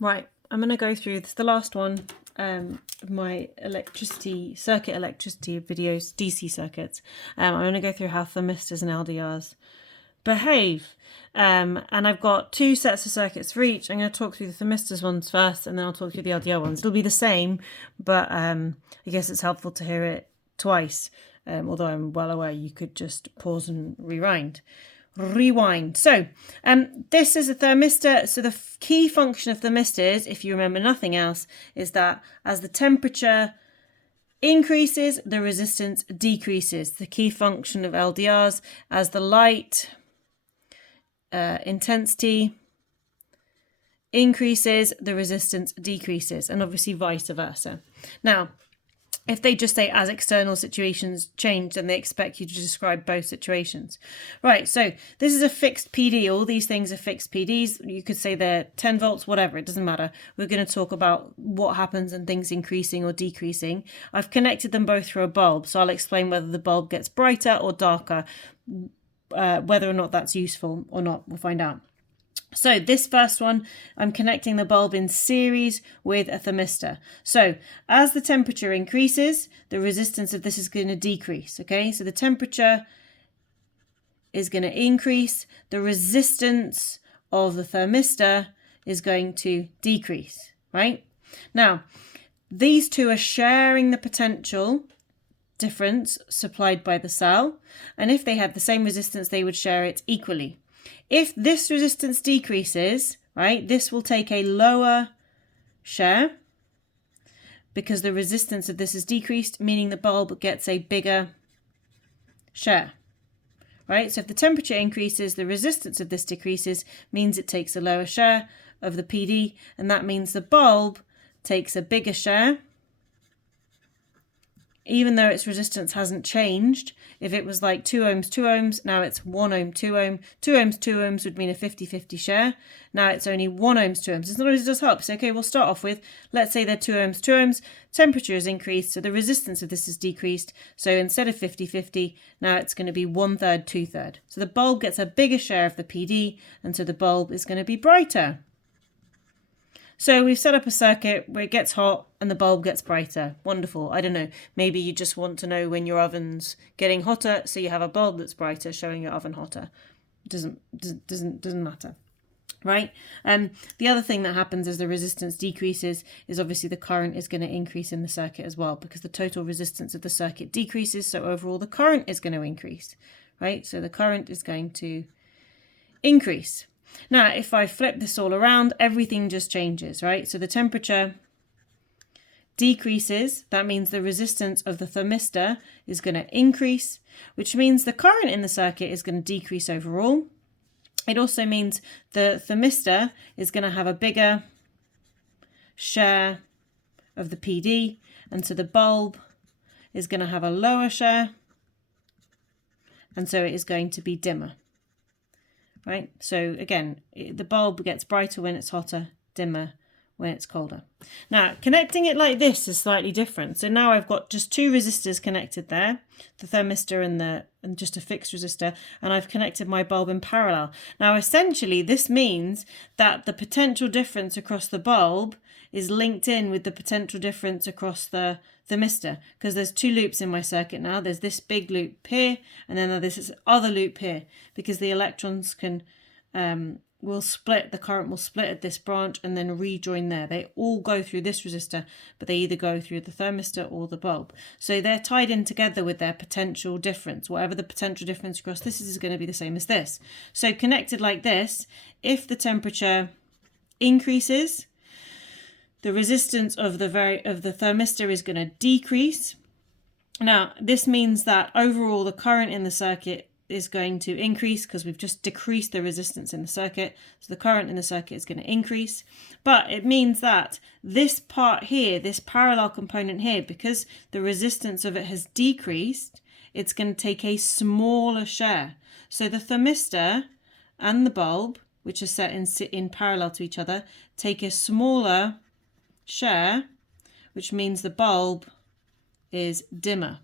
Right, I'm going to go through this, the last one of my circuit electricity videos, DC circuits. I'm going to go through how thermistors and LDRs behave. And I've got two sets of circuits for each. I'm going to talk through the thermistors ones first, and then I'll talk through the LDR ones. It'll be the same, but I guess it's helpful to hear it twice, although I'm well aware you could just pause and rewind. So this is a thermistor. So the key function of thermistors, if you remember nothing else, is that as the temperature increases, the resistance decreases. The key function of LDRs, as the light intensity increases, the resistance decreases, and obviously vice versa. Now, if they just say as external situations change, then they expect you to describe both situations. Right, so this is a fixed PD. All these things are fixed PDs. You could say they're 10 volts, whatever, it doesn't matter. We're going to talk about what happens and things increasing or decreasing. I've connected them both through a bulb, so I'll explain whether the bulb gets brighter or darker, whether or not that's useful or not. We'll find out. So this first one, I'm connecting the bulb in series with a thermistor. So as the temperature increases, the resistance of this is going to decrease. Okay, so the temperature is going to increase. The resistance of the thermistor is going to decrease, right? Now, these two are sharing the potential difference supplied by the cell. And if they had the same resistance, they would share it equally. If this resistance decreases, right, this will take a lower share because the resistance of this is decreased, meaning the bulb gets a bigger share, right? So if the temperature increases, the resistance of this decreases, means it takes a lower share of the PD, and that means the bulb takes a bigger share. Even though its resistance hasn't changed, if it was like 2 ohms, 2 ohms, now it's 1 ohm, 2 ohm. 2 ohms, 2 ohms would mean a 50-50 share. Now it's only 1 ohms, 2 ohms. It's not always does help. So, okay, we'll start off with, let's say they're 2 ohms, 2 ohms. Temperature is increased, so the resistance of this is decreased. So instead of 50-50, now it's going to be 1/3, 2/3. So the bulb gets a bigger share of the PD, and so the bulb is going to be brighter. So we've set up a circuit where it gets hot and the bulb gets brighter. Wonderful. I don't know. Maybe you just want to know when your oven's getting hotter, so you have a bulb that's brighter showing your oven hotter. Doesn't matter, right? The other thing that happens as the resistance decreases is obviously the current is going to increase in the circuit as well, because the total resistance of the circuit decreases, so overall the current is going to increase, right? So the current is going to increase. Now, if I flip this all around, everything just changes, right? So the temperature decreases. That means the resistance of the thermistor is going to increase, which means the current in the circuit is going to decrease overall. It also means the thermistor is going to have a bigger share of the PD, and so the bulb is going to have a lower share, and so it is going to be dimmer. Right, so again, the bulb gets brighter when it's hotter, dimmer when it's colder. Now, connecting it like this is slightly different. So now I've got just two resistors connected there, the thermistor and just a fixed resistor, and I've connected my bulb in parallel. Now, essentially, this means that the potential difference across the bulb is linked in with the potential difference across the thermistor, because there's two loops in my circuit now. There's this big loop here, and then there's this other loop here, because the electrons can will split, the current will split at this branch and then rejoin there. They all go through this resistor, but they either go through the thermistor or the bulb. So they're tied in together with their potential difference. Whatever the potential difference across this is going to be the same as this. So connected like this, if the temperature increases, the resistance of the thermistor is going to decrease. Now, this means that overall the current in the circuit is going to increase because we've just decreased the resistance in the circuit. So the current in the circuit is going to increase. But it means that this part here, this parallel component here, because the resistance of it has decreased, it's going to take a smaller share. So the thermistor and the bulb, which are set in parallel to each other, take a smaller share, which means the bulb is dimmer.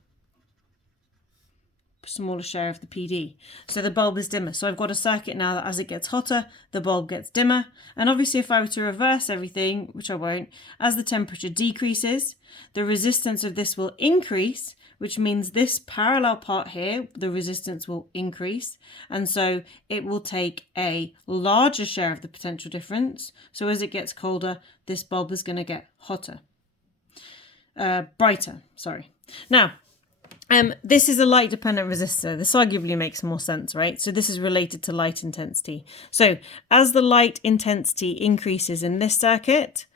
smaller share of the PD. So the bulb is dimmer. So I've got a circuit now that as it gets hotter, the bulb gets dimmer. And obviously if I were to reverse everything, which I won't, as the temperature decreases, the resistance of this will increase, which means this parallel part here, the resistance will increase. And so it will take a larger share of the potential difference. So as it gets colder, this bulb is going to get hotter. Brighter, sorry. Now, this is a light dependent resistor. This arguably makes more sense, right? So this is related to light intensity. So as the light intensity increases in this circuit,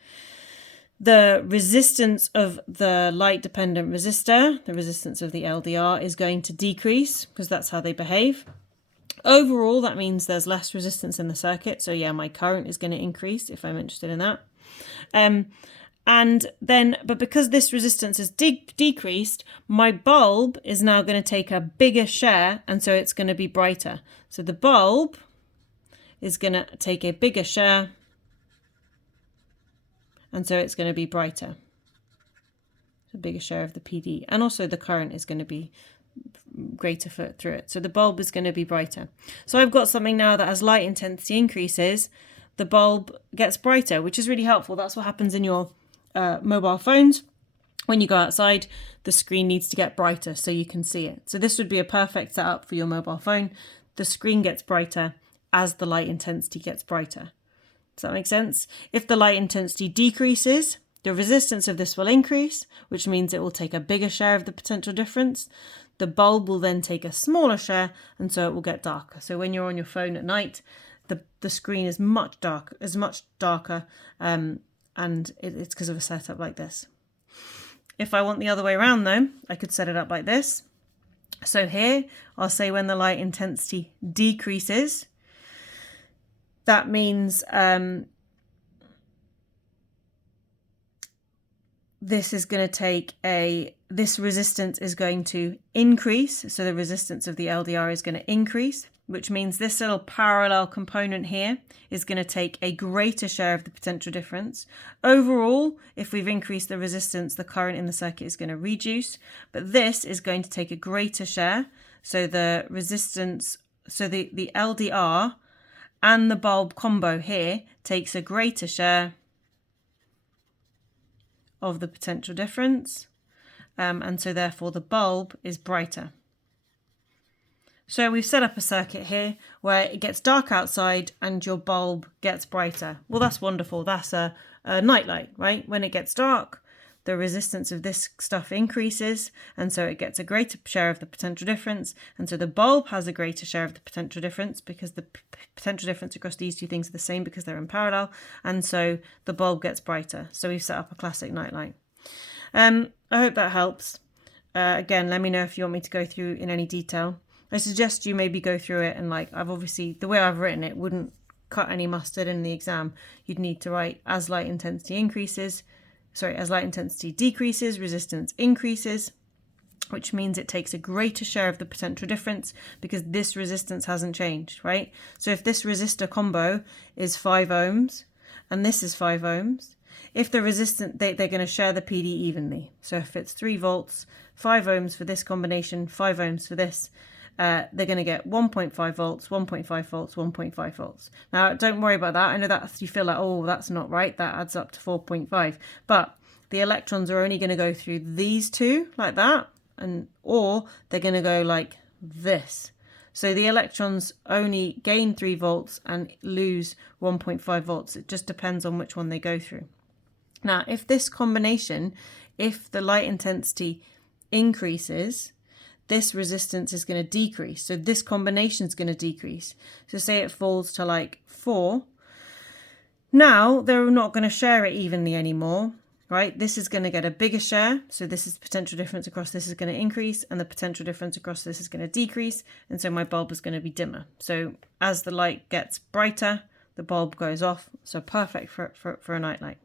the resistance of the light dependent resistor, the resistance of the LDR, is going to decrease because that's how they behave. Overall, that means there's less resistance in the circuit. So yeah, my current is going to increase if I'm interested in that. But because this resistance is decreased, my bulb is now going to take a bigger share, and so it's going to be brighter. So the bulb is going to take a bigger share, and so it's going to be brighter. A bigger share of the PD, and also the current is going to be greater through it. So the bulb is going to be brighter. So I've got something now that as light intensity increases, the bulb gets brighter, which is really helpful. That's what happens in your mobile phones. When you go outside, the screen needs to get brighter so you can see it. So this would be a perfect setup for your mobile phone. The screen gets brighter as the light intensity gets brighter. Does that make sense? If the light intensity decreases, the resistance of this will increase, which means it will take a bigger share of the potential difference. The bulb will then take a smaller share, and so it will get darker. So when you're on your phone at night, the screen is much darker, and it's because of a setup like this. If I want the other way around though, I could set it up like this. So here, I'll say when the light intensity decreases, that means this resistance is going to increase. So the resistance of the LDR is going to increase, which means this little parallel component here is going to take a greater share of the potential difference. Overall, if we've increased the resistance, the current in the circuit is going to reduce, but this is going to take a greater share. So the resistance, so the LDR and the bulb combo here takes a greater share of the potential difference, and so therefore the bulb is brighter. So we've set up a circuit here where it gets dark outside and your bulb gets brighter. Well, that's wonderful. That's a night light, right? When it gets dark, the resistance of this stuff increases, and so it gets a greater share of the potential difference, and so the bulb has a greater share of the potential difference because the potential difference across these two things are the same because they're in parallel, and so the bulb gets brighter. So we've set up a classic night light. I hope that helps. Again, let me know if you want me to go through in any detail. I suggest you maybe go through it and the way I've written it wouldn't cut any mustard in the exam. You'd need to write as light intensity decreases, resistance increases, which means it takes a greater share of the potential difference because this resistance hasn't changed, right? So if this resistor combo is 5 ohms and this is 5 ohms, if the resistance, they're going to share the PD evenly. So if it's 3 volts, 5 ohms for this combination, 5 ohms for this, they're going to get 1.5 volts, 1.5 volts, 1.5 volts. Now, don't worry about that. I know that you feel like, oh, that's not right. That adds up to 4.5. But the electrons are only going to go through these two like that, or they're going to go like this. So the electrons only gain 3 volts and lose 1.5 volts. It just depends on which one they go through. Now, if this combination, if the light intensity increases, this resistance is going to decrease. So this combination is going to decrease. So say it falls to like 4. Now they're not going to share it evenly anymore, right? This is going to get a bigger share. So this is potential difference across this is going to increase, and the potential difference across this is going to decrease. And so my bulb is going to be dimmer. So as the light gets brighter, the bulb goes off. So perfect for a night light.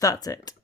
That's it.